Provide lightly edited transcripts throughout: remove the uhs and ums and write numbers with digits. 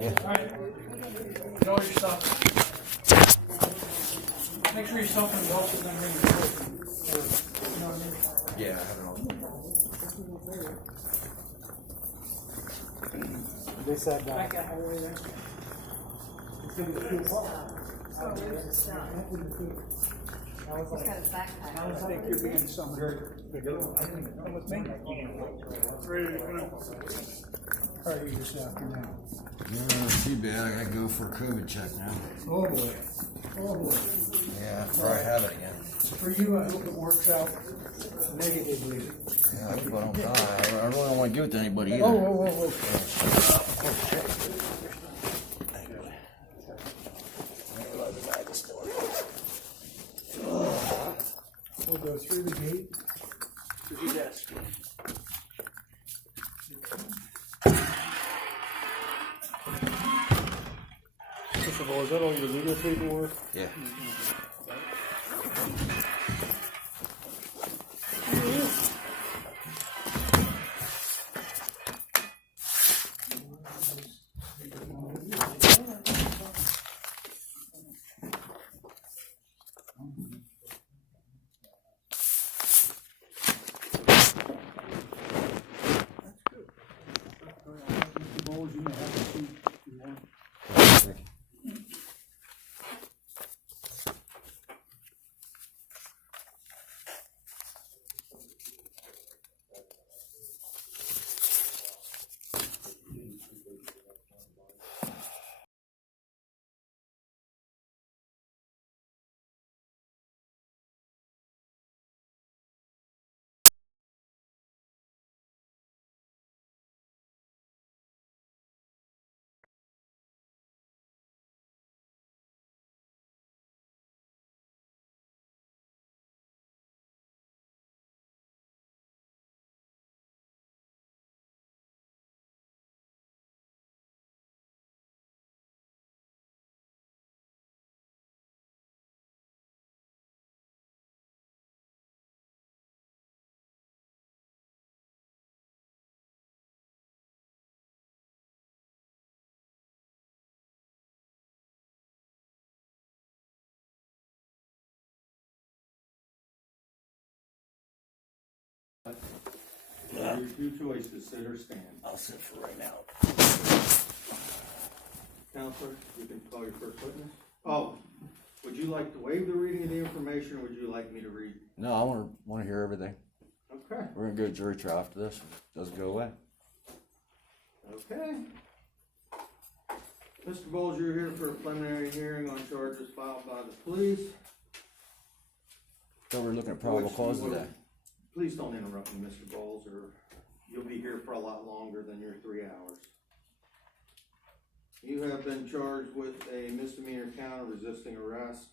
Yeah. Alright. Get all your stuff. Make sure your cell phone's off so then ring your phone. You know what I mean? Yeah, I have it all. They said Back out all the way there. I think you're being somewhere. Come with me. Ready to go. How are you this afternoon? Not too bad. I gotta go for a COVID check now. Oh boy. Oh boy. Yeah, before I have it again. For you, I hope it works out negatively. Yeah, I hope I don't die. I really don't want to give it to anybody either. Oh. We'll go through the gate to the desk. First of all, is that all your legal paperwork? Yeah. You may have a seat if you want. Your two choices, sit or stand. I'll sit for right now. Counselor, you can call your first witness. Oh, would you like to waive the reading of the information, or would you like me to read? No, I want to hear everything. Okay. We're gonna go to jury trial after this. Doesn't go away. Okay. Mr. Bowles, you're here for a preliminary hearing on charges filed by the police. So we're looking at probable cause today. Please don't interrupt me, Mr. Bowles, or you'll be here for a lot longer than your 3 hours. You have been charged with a misdemeanor count of resisting arrest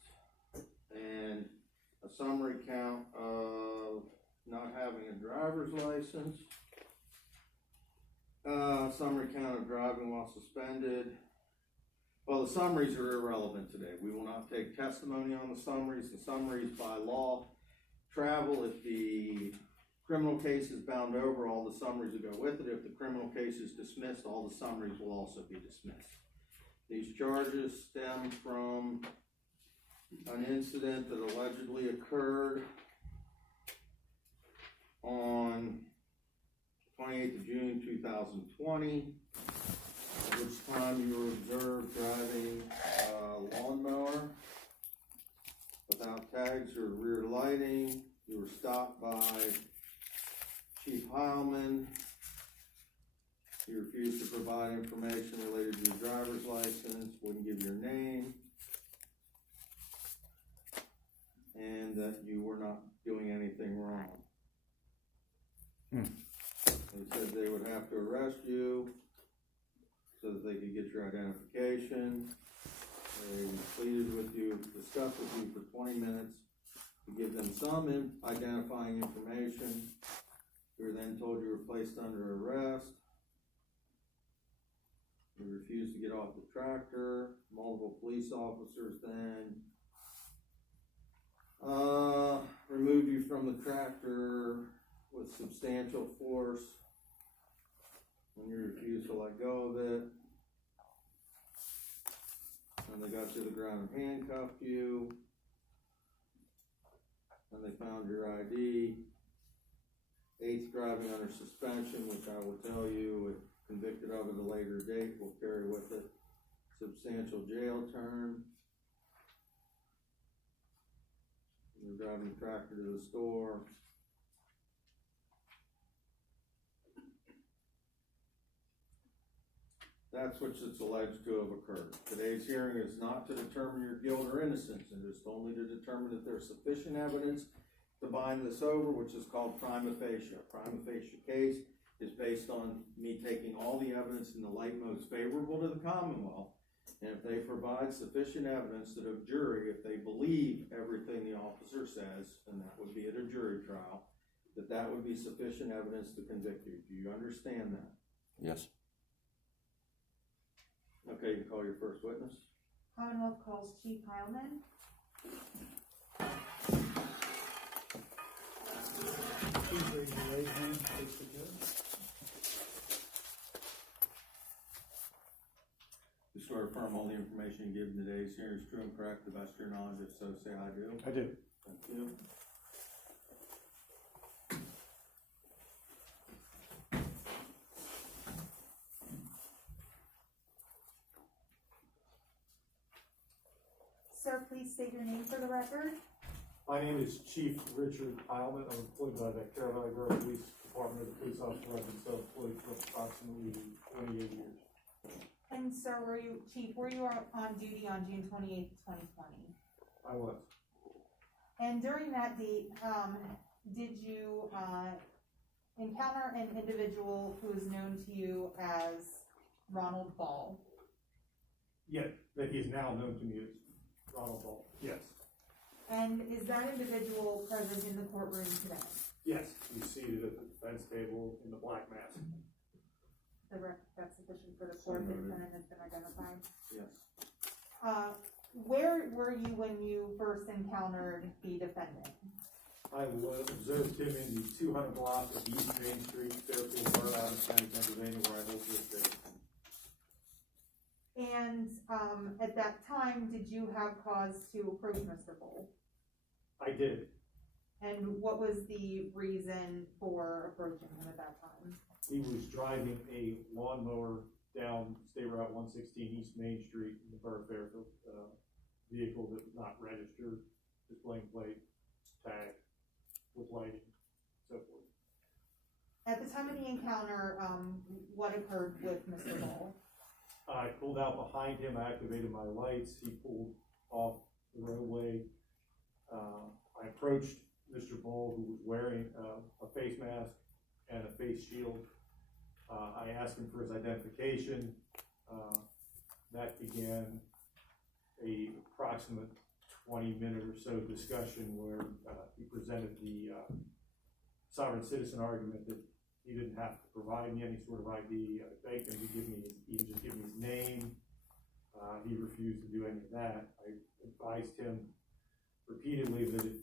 and a summary count of not having a driver's license, summary count of driving while suspended. Well, the summaries are irrelevant today. We will not take testimony on the summaries. The summaries by law travel. If the criminal case is bound over, all the summaries will go with it. If the criminal case is dismissed, all the summaries will also be dismissed. These charges stem from an incident that allegedly occurred on 28th of June 2020, at which time you were observed driving a lawnmower without tags or rear lighting. You were stopped by Chief Heilman. You refused to provide information related to your driver's license, wouldn't give your name, and that you were not doing anything wrong. They said they would have to arrest you so that they could get your identification. They pleaded with you, discussed with you for 20 minutes to give them some identifying information. You were then told you were placed under arrest. You refused to get off the tractor. Multiple police officers then removed you from the tractor with substantial force when you refused to let go of it. and they got to the ground and handcuffed you, and they found your ID. 8th, driving under suspension, which I will tell you, if convicted of at a later date, will carry with it substantial jail term. You're driving the tractor to the store. That's which it's alleged to have occurred. Today's hearing is not to determine your guilt or innocence, it is only to determine if there's sufficient evidence to bind this over, which is called prima facie. A prima facie case is based on me taking all the evidence in the light most favorable to the Commonwealth, and if they provide sufficient evidence that a jury, if they believe everything the officer says, and that would be at a jury trial, that would be sufficient evidence to convict you. Do you understand that? Yes. Okay, you can call your first witness. Commonwealth calls Chief Heilman. Please raise your right hand, face the judge. You swear to affirm all the information you give in today's hearing is true and correct, to the best of your knowledge. If so, say I do. I do. Thank you. Sir, please state your name for the record. My name is Chief Richard Heilman. I'm employed by the Carolina Borough Police Department as a police officer. I've been self-employed for approximately 28 years. And sir, Chief, were you on duty on June 28th, 2020? I was. And during that date, did you encounter an individual who is known to you as Ronald Boll? Yeah, that he is now known to me as Ronald Boll. Yes. And is that individual present in the courtroom today? Yes, he's seated at the defense table in the black mask. That's sufficient for the court. The defendant has been identified. Yes. Where were you when you first encountered the defendant? I observed him in the 200 block of East Main Street, Fairfield, Borough, Adams County, Pennsylvania, where I hold this day. And at that time, did you have cause to approach Mr. Boll? I did. And what was the reason for approaching him at that time? He was driving a lawnmower down State Route 116 East Main Street in the borough of Fairfield. Vehicle that was not registered, displaying plate, tag, with lighting, so forth. At the time of the encounter, what occurred with Mr. Boll? I pulled out behind him, I activated my lights, he pulled off the roadway. I approached Mr. Boll, who was wearing a face mask and a face shield. I asked him for his identification. That began a approximate 20-minute or so discussion where he presented the sovereign citizen argument that he didn't have to provide me any sort of ID. I begged him to even just give me his name. He refused to do any of that. I advised him repeatedly that if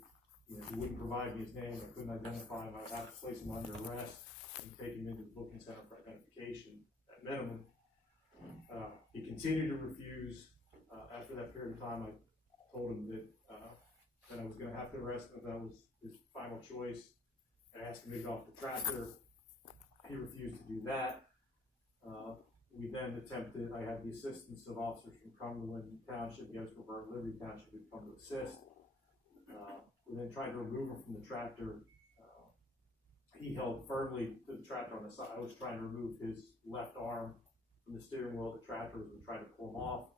he wouldn't provide me his name, I couldn't identify him, I'd have to place him under arrest and take him into the booking center for identification at minimum. He continued to refuse. After that period of time, I told him that I was going to have to arrest him if that was his final choice. I asked him to get off the tractor. He refused to do that. We then attempted, I had the assistance of officers from Cumberland Township, the Escobar Liberty Township, who come to assist. We then tried to remove him from the tractor. He held firmly to the tractor on the side. I was trying to remove his left arm from the steering wheel of the tractor as we tried to pull him off.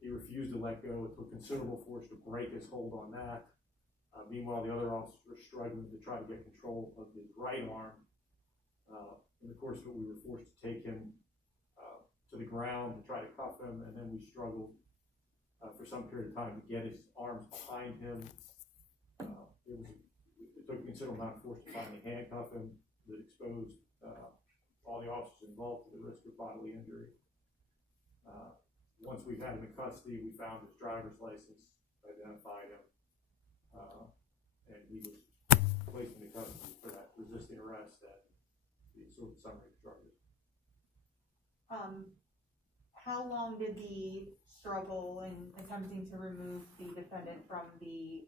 He refused to let go. It took considerable force to break his hold on that. Meanwhile, the other officers were struggling to try to get control of his right arm. In the course of it, we were forced to take him to the ground to try to cuff him, and then we struggled for some period of time to get his arms behind him. It took a considerable amount of force to finally handcuff him that exposed all the officers involved to the risk of bodily injury. Once we had him in custody, we found his driver's license, identified him, and he was placed into custody for that resisting arrest and the sort of summary charges. how long did the struggle in attempting to remove the defendant from the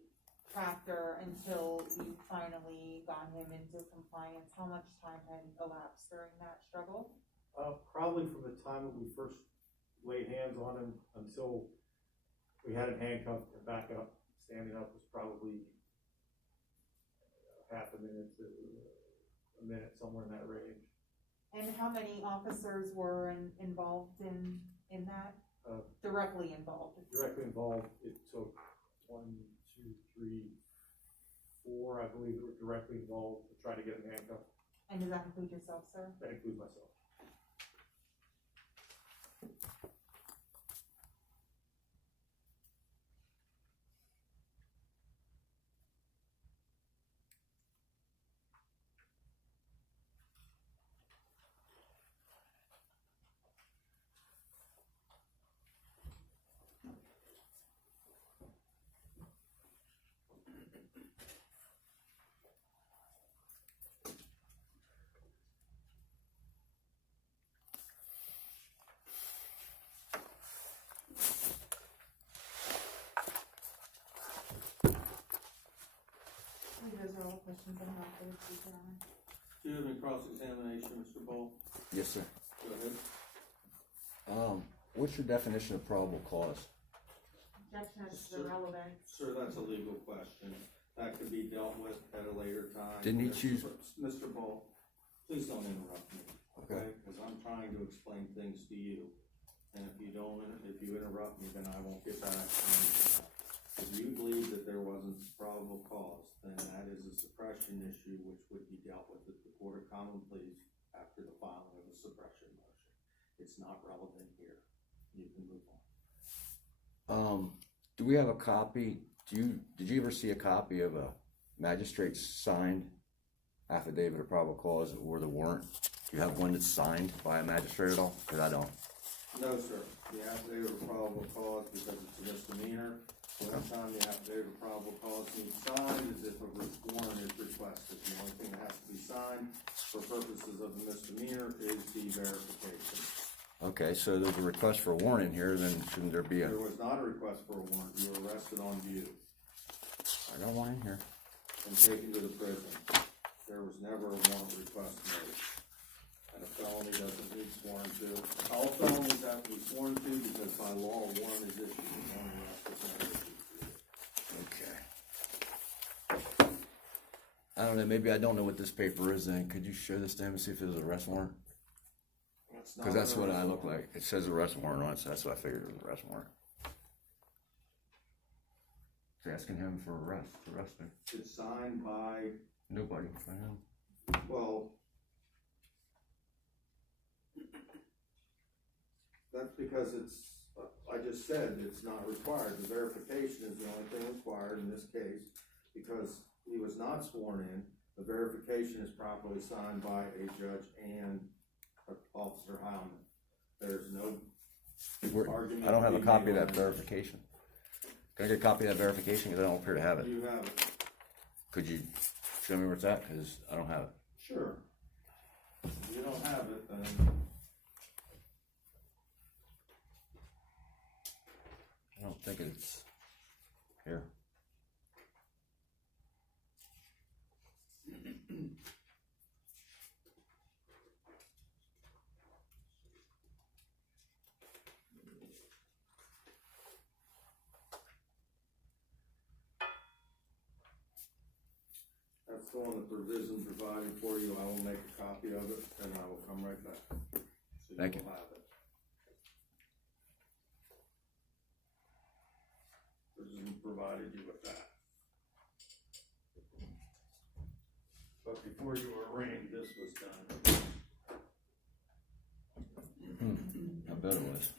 tractor until you finally got him into compliance? How much time had elapsed during that struggle? Probably from the time that we first laid hands on him until we had him handcuffed and back up, standing up, was probably half a minute to a minute, somewhere in that range. And how many officers were involved in that? Directly involved? Directly involved, it took 1, 2, 3, 4, I believe, that were directly involved to try to get him handcuffed. And does that include yourself, sir? That includes myself. Those are all the questions I have for the Chief, Your Honor. Do you have any cross-examination, Mr. Boll? Yes, sir. Go ahead. What's your definition of probable cause? Objection as to Sir. the relevance. Sir, that's a legal question. That could be dealt with at a later time. Didn't he choose- Mr. Boll, please don't interrupt me, Okay. okay? Because I'm trying to explain things to you. And if you interrupt me, then I won't get back to anything. If you believe that there wasn't probable cause, then that is a suppression issue which would be dealt with at the Court of Common Pleas after the filing of the suppression motion. It's not relevant here. You can move on. Do we have a copy? Did you ever see a copy of a magistrate's signed affidavit of probable cause or the warrant? Do you have one that's signed by a magistrate at all? Because I don't. No, sir. The affidavit of probable cause, because it's a misdemeanor, the only time the affidavit of probable cause needs signed is if a warrant is requested. The only thing that has to be signed for purposes of the misdemeanor is the verification. Okay, so there's a request for a warrant in here, then shouldn't there be a... There was not a request for a warrant. You were arrested on view I got one in here. and taken to the prison. There was never a warrant request made. And a felony doesn't need sworn to. All felonies have to be sworn to because by law, a warrant is issued and one arrest is not issued. Okay. I don't know, maybe I don't know what this paper is then. Could you show this to him and see if there's an arrest warrant? It's not Because that's an what arrest I look warrant. like. It says arrest warrant on it, so that's what I figured it was an arrest warrant. It's asking him for arrest me. It's signed by, Nobody. I know. well, that's because I just said it's not required. The verification is the only thing required in this case. Because he was not sworn in, the verification is properly signed by a judge and Officer Heilman. There's no argument. I don't have a being copy of made on that verification. Can I get a copy of that verification? Because I don't appear to have it. You have it. Could you show me where it's at? Because I don't have it. Sure. If you don't have it, then I don't think it's here. that's the one the provision provided for you. I will make a copy of it and I will come right back. So Thank you. will have it. Provision provided you with that. But before you were arraigned, this was done. I bet it was.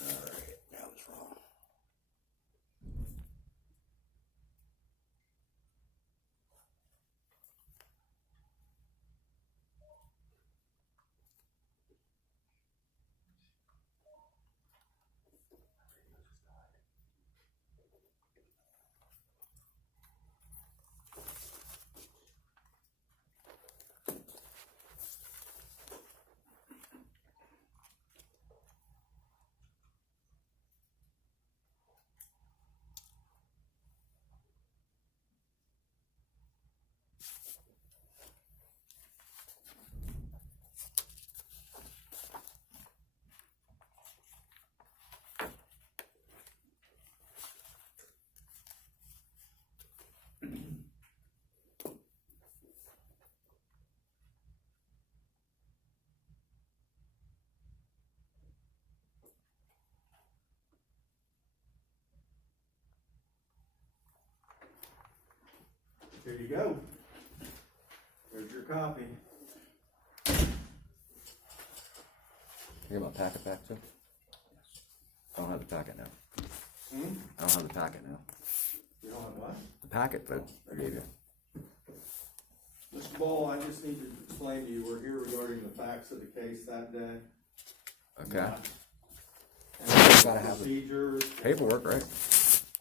Alright, that was wrong. Here you go. There's your copy. You got my packet back too? I don't have the packet now. I don't have the packet now. You don't have what? The packet that I gave you. Mr. Boll, I just need to explain to you, we're here regarding the facts of the case that day. Okay. And Gotta have the procedures. paperwork, right?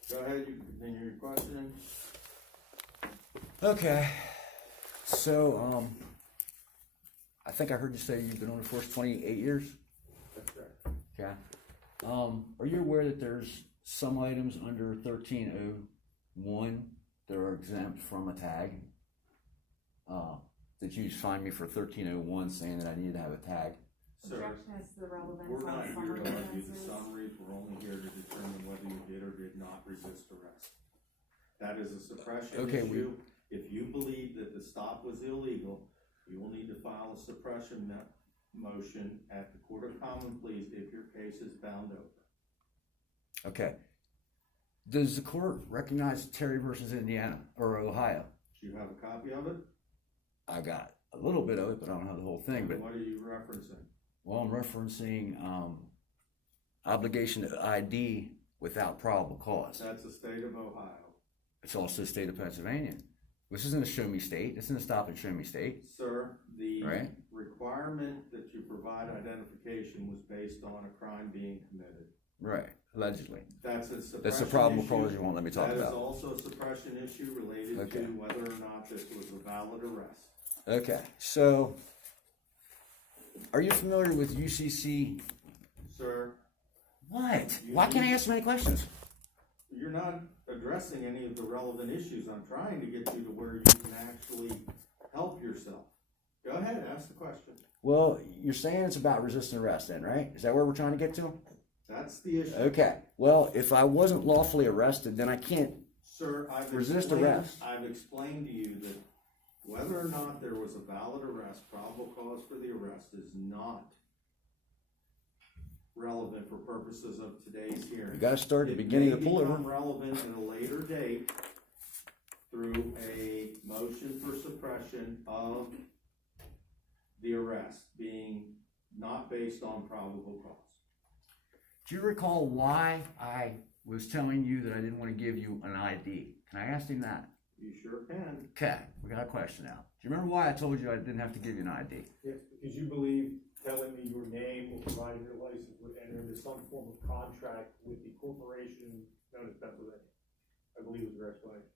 Go ahead, you can continue your questioning. Okay. So, I think I heard you say you've been on the force 28 years? That's correct. Okay. Are you aware that there's some items under 1301 that are exempt from a tag? That you fined me for 1301 saying that I needed to have a tag? Sir, Objection is to the relevance we're on not here summary to argue the offenses. summaries, we're only here to determine whether you did or did not resist arrest. That is a suppression Okay, issue. If you believe that the stop was illegal, you will need to file a suppression motion at the Court of Common Pleas if your case is bound over. Okay. Does the court recognize Terry versus Indiana or Ohio? Do you have a copy of it? I got a little bit of it, but I don't have the whole thing. But What are you referencing? well, I'm referencing obligation to ID without probable cause. That's the state of Ohio. It's also the state of Pennsylvania. This isn't a show me state. This isn't a stop and show me state. Sir, the Right. requirement that you provide identification was based on a crime being committed. Right. Allegedly. That's a suppression That's the probable issue. cause you won't let me talk That about. is also a suppression issue related Okay. to whether or not this was a valid arrest. Okay. So, are you familiar with UCC? Sir, What? Why can't I ask so many questions? you're not addressing any of the relevant issues. I'm trying to get you to where you can actually help yourself. Go ahead, ask the question. Well, you're saying it's about resisting arrest then, right? Is that where we're trying to get to? That's the issue. Okay. Well, if I wasn't lawfully arrested, then I can't. Sir, Resist arrest. I've explained to you that whether or not there was a valid arrest, probable cause for the arrest is not relevant for purposes of today's hearing. You got to start at the beginning of the It may pullover. become relevant at a later date through a motion for suppression of the arrest being not based on probable cause. Do you recall why I was telling you that I didn't want to give you an ID? Can I ask him that? You sure can. Okay, we got a question now. Do you remember why I told you I didn't have to give you an ID? Yes, because you believe telling me your name or providing your license would enter into some form of contract with the corporation known as Pennsylvania. I believe was your explanation.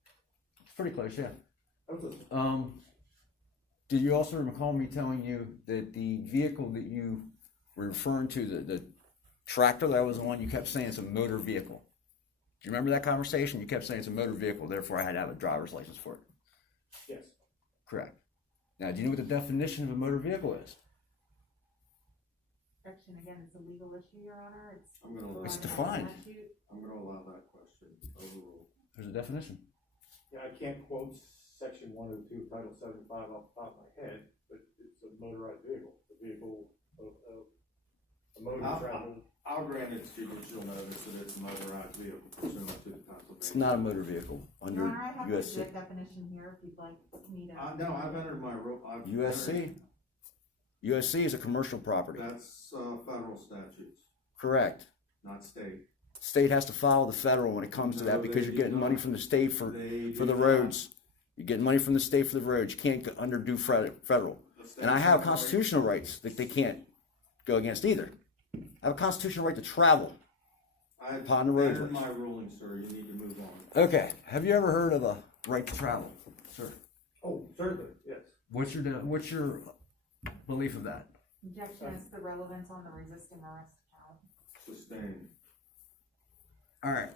It's pretty close, yeah. I was listening. Did you also recall me telling you that the vehicle that you were referring to, the tractor that I was on, you kept saying it's a motor vehicle? Do you remember that conversation? You kept saying it's a motor vehicle, therefore I had to have a driver's license for it. Yes. Correct. Now, do you know what the definition of a motor vehicle is? Objection, again, it's a legal issue, Your Honor. It's defined. I'm gonna allow that question. Overruled. There's a definition. Yeah, I can't quote section 102 of Title 75 off the top of my head, but it's a motorized vehicle, a vehicle of a motor travel. I'll grant it's judicial notice that it's a motorized vehicle pursuant to the Pennsylvania. It's not a motor vehicle Your under Honor, I have the USC. exact definition here if you'd like me to. No, I've entered my rule. USC. USC is a commercial property. That's federal statutes, Correct. not state. State has to follow the federal when it comes to No, that because they you're do getting money not. from the state for They the do not. roads. You're getting money from the state for the roads. You can't underdo federal. And I have constitutional rights that they can't go against either. I have a constitutional right to travel. I've upon the entered roadways. my ruling, sir. You need to move on. Okay. Have you ever heard of a right to travel, sir? Oh, certainly, yes. What's your belief of that? Objection is the relevance on the resisting arrest count. Sustained. All right.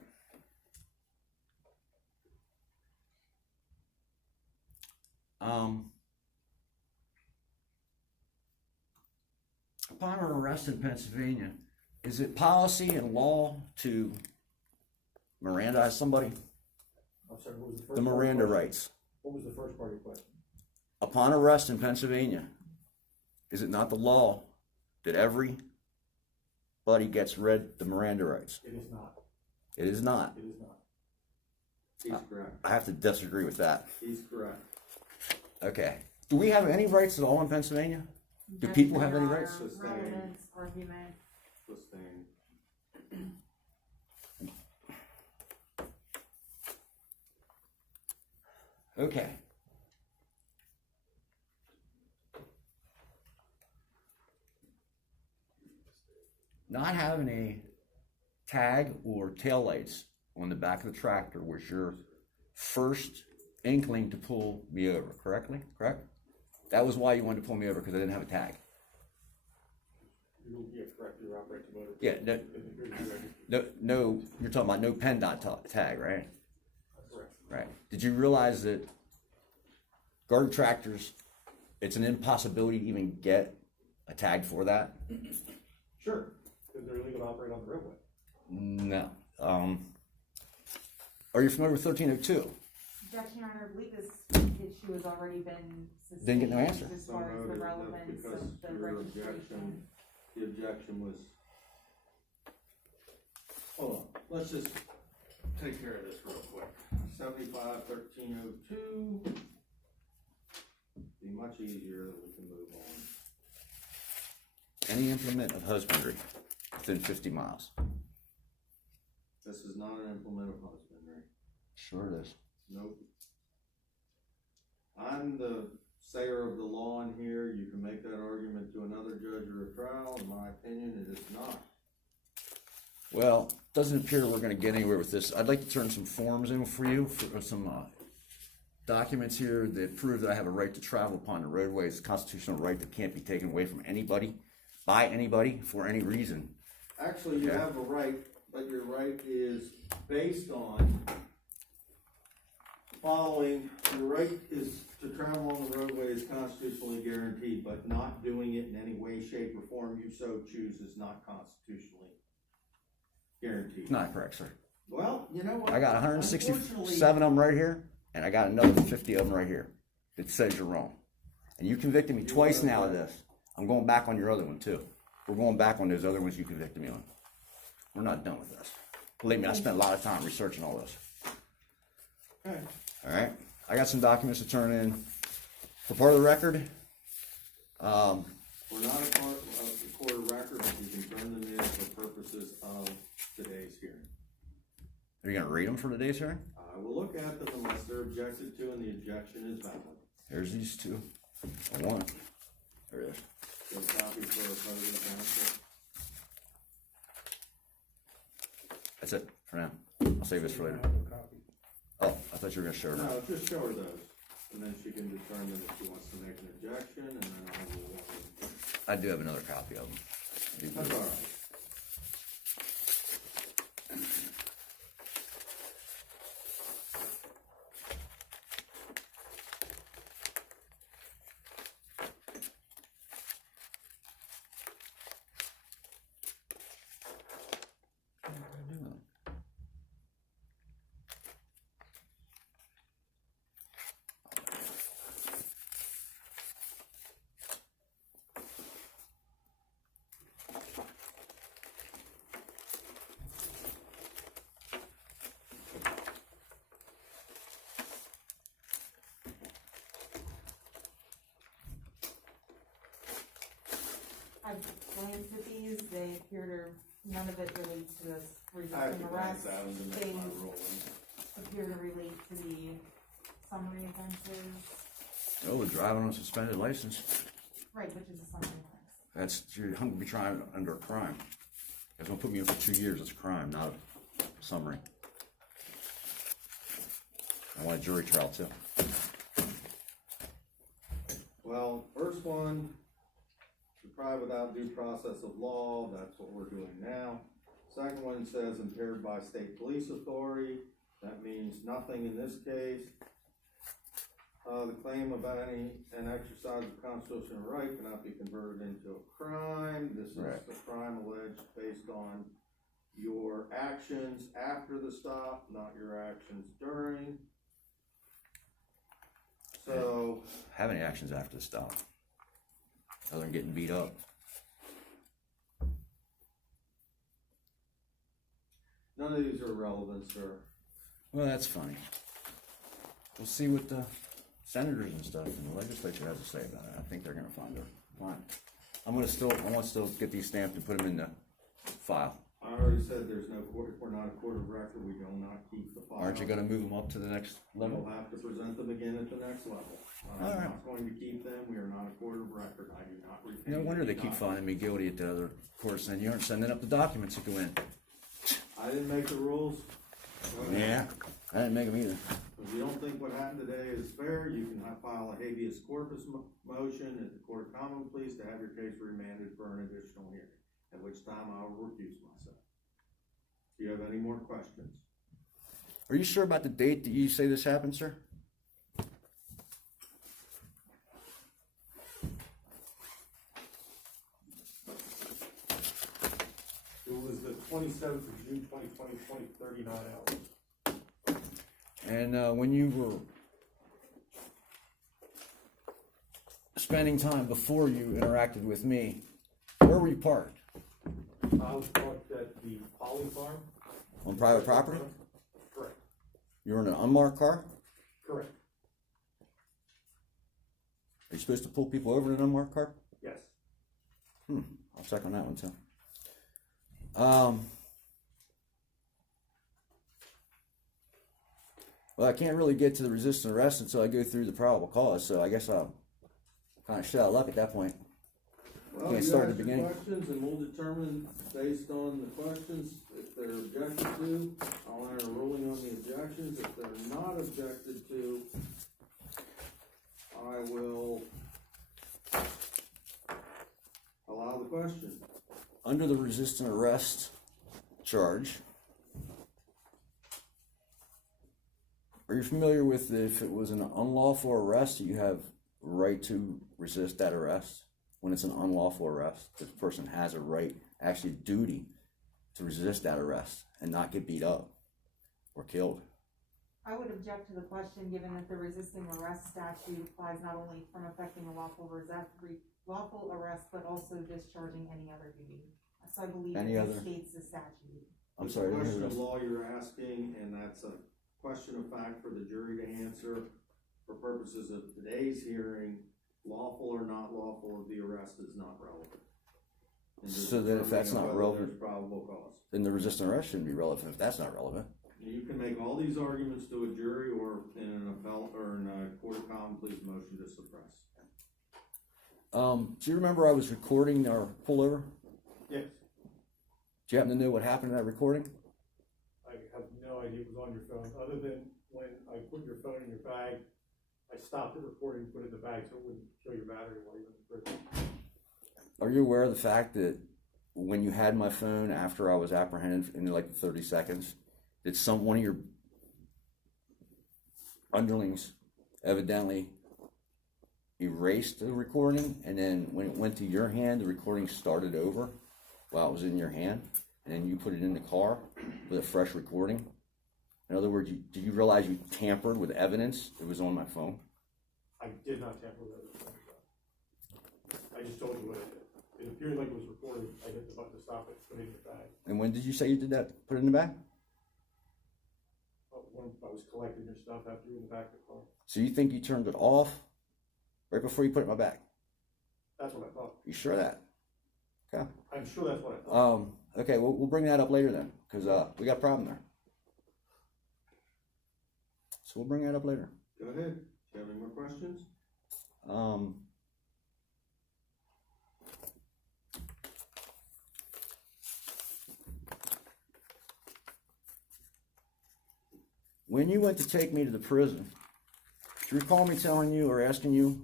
Upon an arrest in Pennsylvania, is it policy and law to Mirandize somebody? I'm sorry, what was the first? The part of Miranda question? rights. What was the first part of your question? Upon arrest in Pennsylvania, is it not the law that everybody gets read the Miranda rights? It is not. It is not. It is not. He's correct. I have to disagree with that. He's correct. Okay. Do we have any rights at all in Pennsylvania? Do Yes, people have there any are rights? Relevance, argument. Sustained. Okay. Not having a tag or taillights on the back of the tractor was your first inkling to pull me over, correct? That was why you wanted to pull me over, because I didn't have a tag. Yeah, correct, you're operating the motor. Yeah, no, you're talking about no PennDOT tag, right? Correct. Right. Did you realize that guard tractors, it's an impossibility to even get a tag for that? Sure, because they're illegal to operate on the roadway. No. Are you familiar with 1302? Objection, Your Honor, I believe this issue has already been sustained. Didn't get no answer. As far as the relevance Because of the your registration. the objection was, hold on, let's just take care of this real quick. 75-1302. Be much easier that we can move on. Any implement of husbandry within 50 miles. This is not an implement of husbandry. Sure it is. Nope. I'm the sayer of the law in here. You can make that argument to another judge or a trial. In my opinion, it is not. Well, doesn't appear we're going to get anywhere with this. I'd like to turn some forms in for you, for some documents here that prove that I have a right to travel upon the roadway. It's a constitutional right that can't be taken away from anybody, by anybody, for any reason. Actually, you Okay. have a right, but your right is based on following, your right is to travel on the roadway is constitutionally guaranteed, but not doing it in any way, shape, or form you so choose is not constitutionally guaranteed. It's not correct, sir. Well, you know what? I got Unfortunately- 167 of them right here, and I got another 50 of them right here that says you're wrong. And you convicted me twice now of this. I'm going back on your other one too. We're going back on those other ones you convicted me on. We're not done with this. Believe me, I spent a lot of time researching all this. Okay. All right, I got some documents to turn in. For part of the record, We're not a part of the court of record, but you can turn them in for purposes of today's hearing. are you gonna read them for today's hearing? I will look at them unless they're objected to and the objection is valid. There's these two. I want it. There it is. So copy for opposing counsel. That's it for now. I'll save this for later. Oh, I thought you were gonna show her. No, just show her those, and then she can determine if she wants to make an objection, and then I will. I do have another copy of them. That's all right. I've glanced at these, they appear to, none of it relates to this I have resisting to arrest. glance at them to make my They ruling. appear to relate to the summary offenses, Oh, the driving on suspended license. right, which is a summary offense. That's, you're gonna be trying under a crime. It's gonna put me in for 2 years. It's a crime, not a summary. I want a jury trial too. Well, first one, deprived without due process of law, that's what we're doing now. Second one says impaired by state police authority, that means nothing in this case. The claim of an exercise of constitutional right cannot be converted into a crime. This is Right. the crime alleged based on your actions after the stop, not your actions during. So, Have any actions after the stop? Other than getting beat up. none of these are relevant, sir. Well, that's funny. We'll see what the senators and stuff and the legislature has to say about it. I think they're gonna find her. Fine. I want to still get these stamped and put them in the file. I already said there's no court, if we're not a court of record, we will not keep the file. Aren't you gonna move them up to the next level? We'll have to present them again at the next level. I'm All right. not going to keep them, we are not a court of record, I do not retain. No wonder they keep any finding me guilty at the other courts, and you aren't sending up the documents to go in. I didn't make the rules. Go ahead. Yeah, I didn't make them either. If you don't think what happened today is fair, you can file a habeas corpus motion at the Court of Common Pleas to have your case remanded for an additional hearing, at which time I will recuse myself. Do you have any more questions? Are you sure about the date that you say this happened, sir? It was the 27th of June, 2020, 39 hours. And when you were spending time before you interacted with me, where were you parked? I was parked at the Poly Farm. On private property? Correct. You were in an unmarked car? Correct. Are you supposed to pull people over in an unmarked car? Yes. I'll check on that one too. Well, I can't really get to the resistant arrest until I go through the probable cause, so I guess I'll kind of shut out luck at that point. Well, Can't you start at ask the your beginning. questions and we'll determine based on the questions, if they're objected to, I'll enter a ruling on the objections. If they're not objected to, I will allow the question. Under the resistant arrest charge, are you familiar with if it was an unlawful arrest, you have right to resist that arrest? When it's an unlawful arrest, the person has a right, actually duty, to resist that arrest and not get beat up or killed. I would object to the question, given that the resisting arrest statute applies not only from affecting a lawful arrest, but also discharging any other duty. So I believe Any it other- states the statute. I'm sorry, I didn't Question hear of this. law you're asking, and that's a question of fact for the jury to answer. For purposes of today's hearing, lawful or not lawful of the arrest is not relevant. And So then if that's determining not whether relevant- There's probable cause. Then the resistant arrest shouldn't be relevant if that's not relevant. You can make all these arguments to a jury or in an appellate or in a court of common pleas motion to suppress. Do you remember I was recording our pullover? Yes. Do you happen to know what happened in that recording? I have no idea it was on your phone, other than when I put your phone in your bag, I stopped the recording, put it in the bag so it wouldn't kill your battery while you were in prison. Are you aware of the fact that when you had my phone after I was apprehended in like 30 seconds, that one of your underlings evidently erased the recording, and then when it went to your hand, the recording started over while it was in your hand, and then you put it in the car with a fresh recording? In other words, did you realize you tampered with evidence that was on my phone? I did not tamper with it. I just told you what I did. It appeared like it was recording. I hit the button to stop it, put it in your bag. And when did you say you did that? Put it in the bag? When I was collecting your stuff after you were in the back of the car. So you think you turned it off right before you put it in my bag? That's what I thought. You sure of that? Okay. I'm sure that's what I thought. Okay, we'll bring that up later then, because we got a problem there. So we'll bring that up later. Go ahead. Do you have any more questions? When you went to take me to the prison, do you recall me telling you or asking you,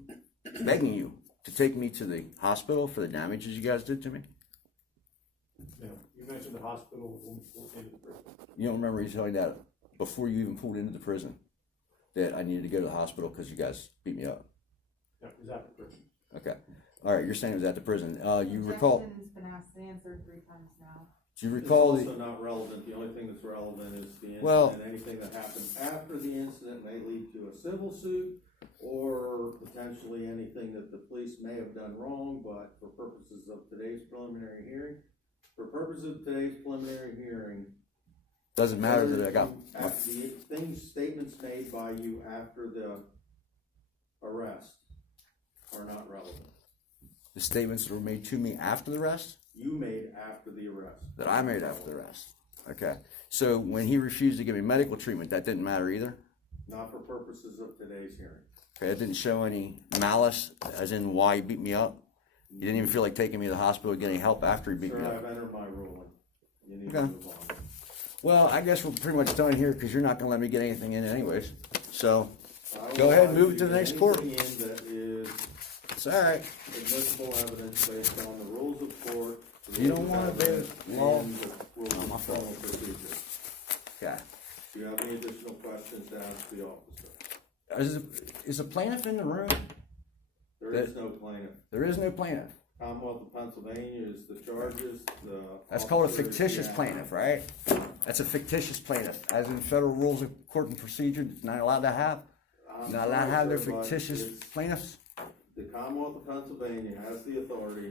begging you to take me to the hospital for the damages you guys did to me? You know, you mentioned the hospital when we pulled into the prison. You don't remember you telling that before you even pulled into the prison, that I needed to go to the hospital because you guys beat me up? Yeah, it was at the prison. Okay. All right, you're saying it was at the prison. You recall, Objection's been asked and answered 3 times now. do you recall It's the... also not relevant. The only thing that's relevant is the incident. Well- Anything that happened after the incident may lead to a civil suit or potentially anything that the police may have done wrong, but for purposes of today's preliminary hearing, Doesn't matter that I got, The statements made by you after the arrest are not relevant. the statements that were made to me after the arrest, You made after the arrest. that I made after the arrest. Okay, so when he refused to give me medical treatment, that didn't matter either? Not for purposes of today's hearing. Okay, it didn't show any malice, as in why he beat me up? He didn't even feel like taking me to the hospital to get any help after he beat me Sir, up? I've entered my ruling. You need to Okay. move on. Well, I guess we're pretty much done here, because you're not gonna let me get anything in anyways. So, I will Go ahead, allow move you it to the get next court. anything in that is it's all right. admissible evidence based on the rules of court. the You rules don't of wanna be evidence, law- and the rules Oh, my of fault. criminal procedure. Okay. Do you have any additional questions to ask the officer? Is a plaintiff in the room? There is no plaintiff. There is no plaintiff. Commonwealth of Pennsylvania is the charges, the. That's called a officer is the fictitious actor. plaintiff, right? That's a fictitious plaintiff, as in federal rules of court and procedure, it's not allowed to have. I'm Not allowed to have sorry, their sir, but fictitious it's- plaintiffs. The Commonwealth of Pennsylvania has the authority